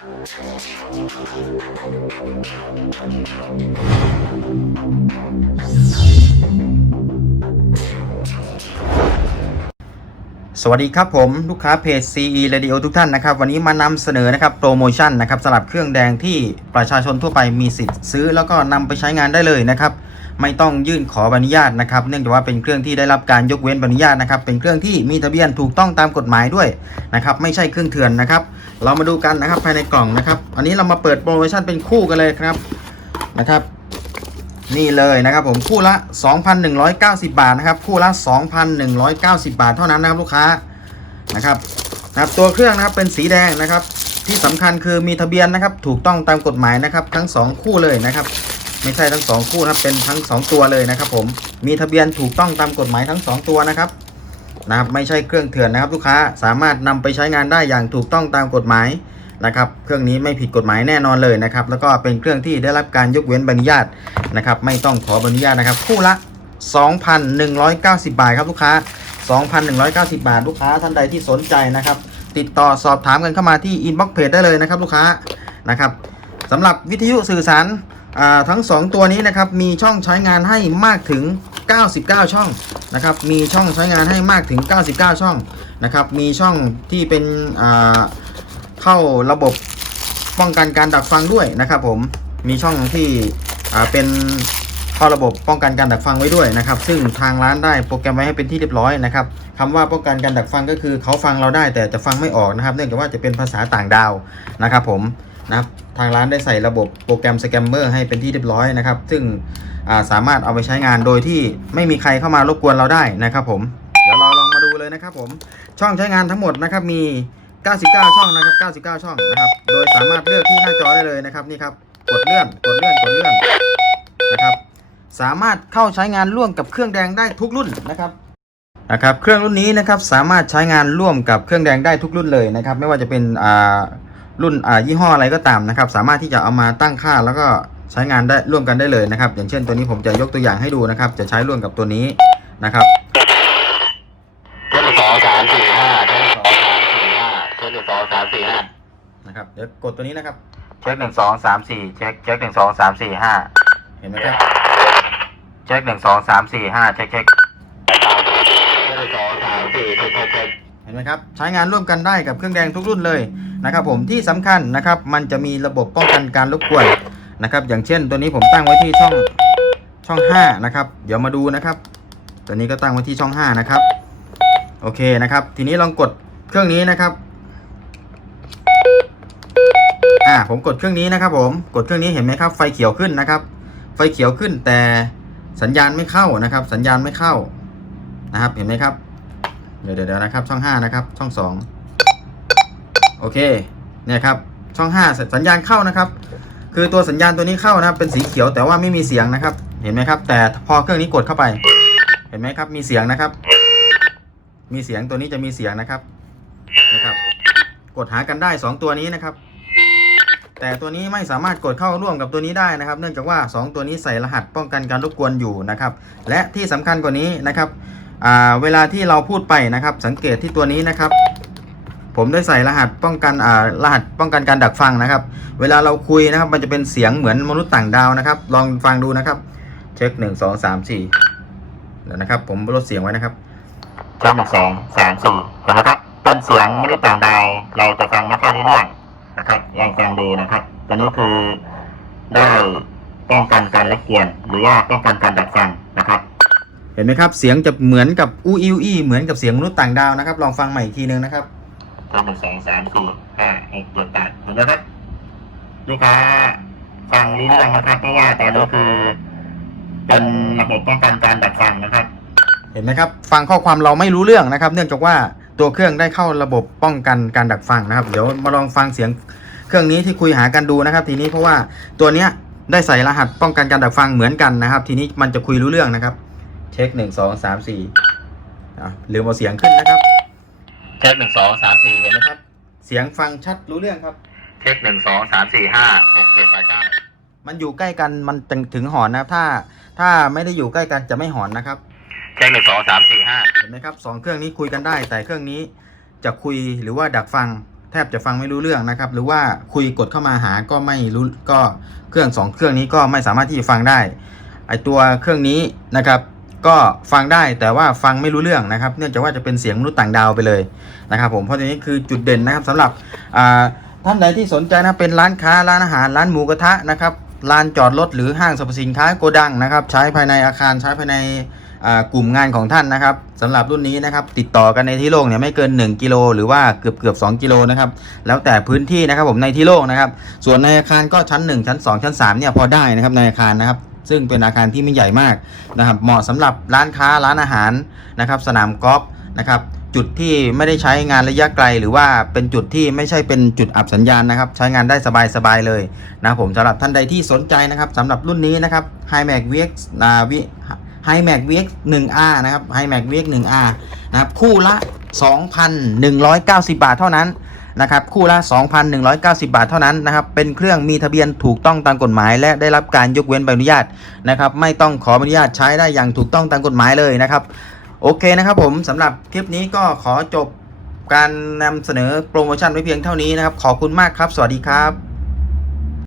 สวัสดีครับผมลูกค้าเพจ CE Radio ทุกท่านนะครับ วันนี้มานำเสนอนะครับโปรโมชั่นนะครับสำหรับเครื่องแดงที่ประชาชนทั่วไปมีสิทธิ์ซื้อ แล้วก็นำไปใช้งานได้เลยนะครับ ไม่ต้องยื่นขออนุญาตนะครับเนื่องจากว่าเป็นเครื่องที่ได้รับการยกเว้นอนุญาตนะครับ เป็นเครื่องที่มีทะเบียนถูกต้องตามกฎหมายด้วยนะครับ ไม่ใช่เครื่องเถื่อนนะครับ เรามาดูกันนะครับภายในกล่องนะครับ อันนี้เรามาเปิดโปรโมชั่นเป็นคู่กันเลยครับนะครับ นี่เลยนะครับ ผมคู่ละ 2,190 บาทนะครับ คู่ละ 2,190 บาท เท่านั้นนะครับลูกค้านะครับนะครับตัวเครื่องนะครับเป็นสีแดงนะครับ ที่สำคัญคือมีทะเบียนนะครับ ถูกต้องตามกฎหมายนะครับ ทั้ง 2 คู่เลยนะครับ ไม่ใช่ทั้ง2คู่นะครับเป็นทั้ง2ตัวเลยนะครับ ผมมีทะเบียนถูกต้องตามกฎหมายทั้ง2ตัวนะครับนะครับ ไม่ใช่เครื่องเถื่อนนะครับลูกค้าสามารถนำไปใช้งานได้อย่างถูกต้องตามกฎหมายนะครับ เครื่องนี้ไม่ผิดกฎหมายแน่นอนเลยนะครับ แล้วก็เป็นเครื่องที่ได้รับการยกเว้นใบอนุญาตนะครับ ไม่ต้องขอใบอนุญาตนะครับ คู่ละ 2,190 บาทครับลูกค้า 2,190 บาท ลูกค้าท่านใดที่สนใจนะครับ ติดต่อสอบถามกันเข้ามาที่ inbox page ได้เลยนะครับ ลูกค้านะครับสำหรับวิทยุสื่อสาร ทั้ง 2 ตัวนี้นะครับมีช่องใช้งานให้มากถึง 99 ช่องนะครับมีช่องใช้งานให้มากถึง 99 ช่องนะครับมีช่องที่เป็นเข้าระบบป้องกันการดักฟังด้วยนะครับผมมีช่องที่เป็นเข้อระบบป้องกันการดักฟังไว้ด้วยนะครับ ซึ่งทางร้านได้โปรแกรมไว้ให้เป็นที่เรียบร้อยนะครับคำว่าป้องกันการดักฟังก็คือเขาฟังเราได้แต่จะฟังไม่ออกนะครับ เนื่องจากว่าจะเป็นภาษาต่างดาวนะครับผม นะครับทางร้านได้ใส่ระบบโปรแกรมสแกมเมอร์ให้เป็นที่เรียบร้อยนะครับ ซึ่งาสามารถเอาไปใช้งานโดยที่ไม่มีใครเข้ามารบกวนเราได้นะครับผม เดี๋ยวเราลองมาดูเลยนะครับผม ช่องใช้งานทั้งหมดนะครับมี 99 ช่องนะครับ 99 ช่องนะครับ โดยสามารถเลือกที่หน้าจอได้เลยนะครับนี่ครับ กดเลื่อน กดเลื่อน กดเลื่อนนะครับ สามารถเข้าใช้งานร่วมกับเครื่องแดงได้ทุกรุ่นนะครับนะครับ เครื่องรุ่นนี้นะครับสามารถใช้งานร่วมกับเครื่องแดงได้ทุกรุ่นเลยนะครับ ไม่ว่าจะเป็นอ่า รุ่นอ่ายี่ห้ออะไรก็ตามนะครับ สามารถที่จะเอามาตั้งค่าแล้วก็ใช้งานได้ร่วมกันได้เลยนะครับ อย่างเช่นตัวนี้ผมจะยกตัวอย่างให้ดูนะครับ จะใช้ร่วมกับตัวนี้นะครับเทหนึ่งสองสามสี่ห้าเทหนึ่งสองสามสี่ห้าเทหนึ่งสองสามสี่ห้านะครับ เดี๋ยวกดตัวนี้นะครับ เช็คหนึ่งสองสามสี่เช็คเช็คหนึ่งสองสามสี่ห้าเห็นไหมครับ เช็คหนึ่งสองสามสี่ห้าเช็คเช็คเทหนึ่งสองสามสี่เทเทเทเห็นไหมครับใช้งานร่วมกันได้กับเครื่องแดงทุกรุ่นเลยนะครับผมที่สำคัญนะครับมันจะมีระบบป้องกันการรบกวนนะครับอย่างเช่นตัวนี้ผมตั้งไว้ที่ช่องช่อง 5 นะครับ เดี๋ยวมาดูนะครับ ตัวนี้ก็ตั้งไว้ที่ช่อง 5 นะครับโอเคนะครับ ทีนี้ลองกดเครื่องนี้นะครับอ่าผมกดเครื่องนี้นะครับ ผมกดเครื่องนี้เห็นไหมครับ ไฟเขียวขึ้นนะครับ ไฟเขียวขึ้นแต่สัญญาณไม่เข้านะครับ สัญญาณไม่เข้านะครับ เห็นไหมครับ เดี๋ยวเดี๋ยวนะครับช่อง 5 นะครับ ช่อง 2 โอเคเนี่ยครับช่อง 5 สัญญาณเข้านะครับ คือตัวสัญญาณตัวนี้เข้านะเป็นสีเขียวแต่ว่าไม่มีเสียงนะครับ เห็นไหมครับ แต่พอเครื่องนี้กดเข้าไป เห็นไหมครับ มีเสียงนะครับ มีเสียงตัวนี้จะมีเสียงนะครับนะครับ กดหากันได้ 2 ตัวนี้นะครับ แต่ตัวนี้ไม่สามารถกดเข้าร่วมกับตัวนี้ได้นะครับ เนื่องจากว่า 2 ตัวนี้ใส่รหัสป้องกันการรบกวนอยู่นะครับ และที่สำคัญกว่านี้นะครับ เวลาที่เราพูดไปนะครับ สังเกตที่ตัวนี้นะครับ ผมได้ใส่รหัสป้องกันรหัสป้องกันการดักฟังนะครับ เวลาเราคุยนะครับ มันจะเป็นเสียงเหมือนมนุษย์ต่างดาวนะครับ ลองฟังดูนะครับ เช็คหนึ่งสองสามสี่เดี๋ยวนะครับ ผมลดเสียงไว้นะครับเทหนึ่งสองสามสี่นไหมครับเป็นเสียงมนุษย์ต่างดาวเราจะฟังไม่ค่อยรู้เรื่องนะครับลองฟังดูนะครับตัวนี้คือได้ป้องกันการรบกวนหรือว่าป้องกันการดักฟังนะครับ ห็นไหมครับ เสียงจะเหมือนกับอูอิวอีเหมือนกับเสียงมนุษย์ต่างดาวนะครับ ลองฟังใหม่อีกทีนึงนะครับเทหนึ่งสองสามสี่ห้าหกเจ็ดแปดเห็นไหมครับลูกค้าฟังรู้เรื่องนะครับ เพราะว่าตอนนี้คือเป็นระบบป้องกันการดักฟังนะครับ เห็นไหมครับ ฟังข้อความเราไม่รู้เรื่องนะครับ เนื่องจากว่าตัวเครื่องได้เข้าระบบป้องกันการดักฟังนะครับ เดี๋ยวมาลองฟังเสียงเครื่องนี้ที่คุยหากันดูนะครับ ทีนี้เพราะว่าตัวเนี้ยได้ใส่รหัสป้องกันการดักฟังเหมือนกันนะครับ ทีนี้มันจะคุยรู้เรื่องนะครับ เช็คหนึ่งสองสามสี่อะลืมเอาเสียงขึ้นนะครับเทคหนึ่งสองสามสี่เห็นไหมครับ เสียงฟังชัดรู้เรื่องครับเทคหนึ่งสองสามสี่ห้าหกเจ็ดแปดเก้ามันอยู่ใกล้กันมันถึงถึงหอนนะครับ ถ้าถ้าไม่ได้อยู่ใกล้กันจะไม่หอนนะครับเทคหนึ่งสองสามสี่ห้าเห็นไหมครับสองเครื่องนี้คุยกันได้ แต่เครื่องนี้จะคุยหรือว่าดักฟัง แทบจะฟังไม่รู้เรื่องนะครับ หรือว่าคุยกดเข้ามาหาก็ไม่รู้ก็เครื่องสองเครื่องนี้ก็ไม่สามารถที่จะฟังได้ไอตัวเครื่องนี้นะครับ ก็ฟังได้แต่ว่าฟังไม่รู้เรื่องนะครับ เนื่องจากว่าจะเป็นเสียงมนุษย์ต่างดาวไปเลยนะครับผมเพราะฉะนี้คือจุดเด่นนะครับสำหรับท่านใดที่สนใจนะเป็นร้านค้าร้านอาหารร้านหมูกระทะนะครับลานจอดรถหรือห้างสรรพสินค้าโกดังนะครับ ใช้ภายในอาคารใช้ภายในกลุ่มงานของท่านนะครับสำหรับรุ่นนี้นะครับ ติดต่อกันในที่โล่งเนี่ยไม่เกิน 1 กิโลหรือว่าเกือบเกือบ2กิโลนะครับ แล้วแต่พื้นที่นะครับผมในที่โล่งนะครับ ส่วนในอาคารก็ชั้น 1 ชั้น 2 ชั้น3เนี่ยพอได้นะครับในอาคารนะครับ ซึ่งเป็นอาคารที่ไม่ใหญ่มากนะครับ เหมาะสำหรับร้านค้าร้านอาหารนะครับ สนามกอล์ฟนะครับจุดที่ไม่ได้ใช้งานระยะไกล หรือว่าเป็นจุดที่ไม่ใช่เป็นจุดอับสัญญาณนะครับ ใช้งานได้สบายๆเลยนะผมสำหรับท่านใดที่สนใจนะครับสำหรับรุ่นนี้นะครับ HiMax VX อ่าวิ HiMax VX 1R นะครับ HiMax VX 1R นะครับคู่ละ 2,190 บาทเท่านั้น นะครับคู่ละ 2,190 บาทเท่านั้นนะครับเป็นเครื่องมีทะเบียนถูกต้องตามกฎหมาย และได้รับการยกเว้นใบอนุญาตนะครับไม่ต้องขออนุญาตใช้ได้อย่างถูกต้องตามกฎหมายเลยนะครับโอเคนะครับผมสำหรับคลิปนี้ก็ขอจบการนำเสนอโปรโมชั่นไว้เพียงเท่านี้นะครับขอบคุณมากครับ สวัสดีครับ